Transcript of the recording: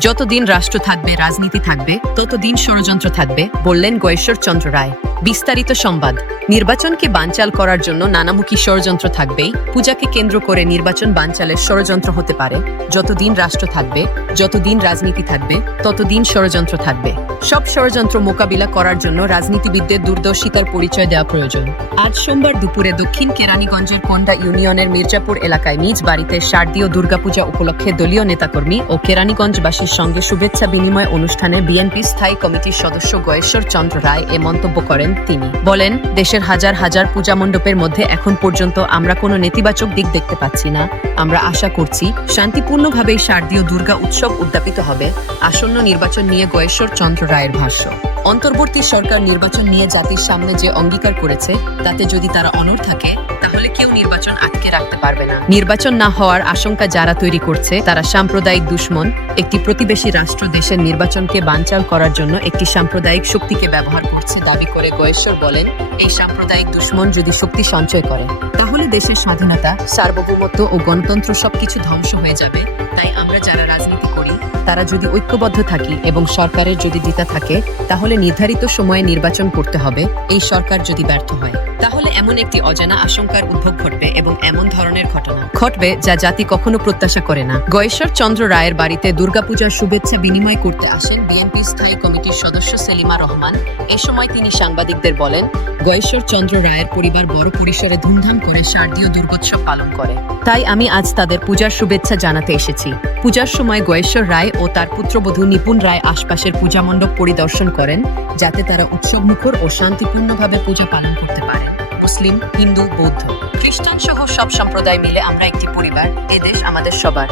যতদিন রাষ্ট্র থাকবে রাজনীতি থাকবে ততদিন ষড়যন্ত্র থাকবে বললেন গয়েশ্বর চন্দ্র রায়। বিস্তারিত সংবাদ। নির্বাচনকে বানচাল করার জন্য নানামুখী ষড়যন্ত্র থাকবেই। পূজাকে কেন্দ্র করে নির্বাচন বানচালের ষড়যন্ত্র হতে পারে। যতদিন রাষ্ট্র থাকবে, যতদিন রাজনীতি থাকবে, ততদিন ষড়যন্ত্র থাকবে। সব ষড়যন্ত্র মোকাবিলা করার জন্য রাজনীতিবিদদের দূরদর্শিতার পরিচয় দেওয়া প্রয়োজন। আজ সোমবার দুপুরে দক্ষিণ কেরানীগঞ্জের কন্ডা ইউনিয়নের মির্জাপুর এলাকায় নিজ বাড়িতে শারদীয় দুর্গাপূজা উপলক্ষে দলীয় নেতাকর্মী ও কেরানীগঞ্জবাসীর সঙ্গে শুভেচ্ছা বিনিময় অনুষ্ঠানে বিএনপি স্থায়ী কমিটির সদস্য গয়েশ্বর চন্দ্র রায় এ মন্তব্য করেন। তিনি। বলেন, দেশের হাজার হাজার পূজা মণ্ডপের মধ্যে এখন পর্যন্ত আমরা কোনো নেতিবাচক দিক দেখতে পাচ্ছি না। আমরা আশা করছি শান্তিপূর্ণভাবে শারদীয় দুর্গা উৎসব উদ্যাপিত হবে। আসন্ন নির্বাচন নিয়ে গয়েশ্বর চন্দ্র রায়ের ভাষ্য। অন্তর্বর্তী সরকার নির্বাচন নিয়ে জাতির সামনে যে অঙ্গীকার করেছে, তাতে যদি তারা অনড় থাকে, তাহলে কেউ নির্বাচন আটকে রাখতে পারবে না। নির্বাচন না হওয়ার আশঙ্কা যারা তৈরি করছে, তারা সাম্প্রদায়িক দুশ্মন, একটি প্রতিবেশী রাষ্ট্র দেশের নির্বাচনকে বানচাল করার জন্য একটি সাম্প্রদায়িক শক্তিকে ব্যবহার করছে দাবি করে গয়েশ্বর বলেন, এই সাম্প্রদায়িক দুশ্মন যদি শক্তি সঞ্চয় করে, তাহলে দেশের স্বাধীনতা, সার্বভৌমত্ব ও গণতন্ত্র সবকিছু ধ্বংস হয়ে যাবে। তাই আমরা যারা রাজনীতি করি, তারা যদি ঐক্যবদ্ধ থাকি এবং সরকারের যদি দিতা থাকে, তাহলে নির্ধারিত সময়ে নির্বাচন করতে হবে, এই সরকার যদি ব্যর্থ হয়। তাহলে এমন একটি অজানা আশঙ্কার উদ্ভব ঘটবে এবং এমন ধরনের ঘটনা। ঘটবে যা জাতি কখনো প্রত্যাশা করে না। গয়েশ্বর চন্দ্র রায়ের বাড়িতে দুর্গাপূজার শুভেচ্ছা বিনিময় করতে আসেন বিএনপি স্থায়ী কমিটির সদস্য সেলিমা রহমান। এ সময় তিনি সাংবাদিকদের বলেন, গয়েশ্বর চন্দ্র রায়ের পরিবার বড় পরিসরে ধুমধাম করে শারদীয় দুর্গোৎসব পালন করে। তাই আমি আজ তাদের পূজার শুভেচ্ছা জানাতে এসেছি। পূজার সময় গয়েশ্বর রায় ও তার পুত্রবধূ নিপুণ রায় আশপাশের পূজা মণ্ডপ পরিদর্শন করেন, যাতে তারা উৎসবমুখর ও শান্তিপূর্ণভাবে পূজা পালন করতে পারে। মুসলিম, হিন্দু, বৌদ্ধ। খ্রিস্টান সহ সব সম্প্রদায় মিলে আমরা একটি পরিবার এ দেশ আমাদের সবার।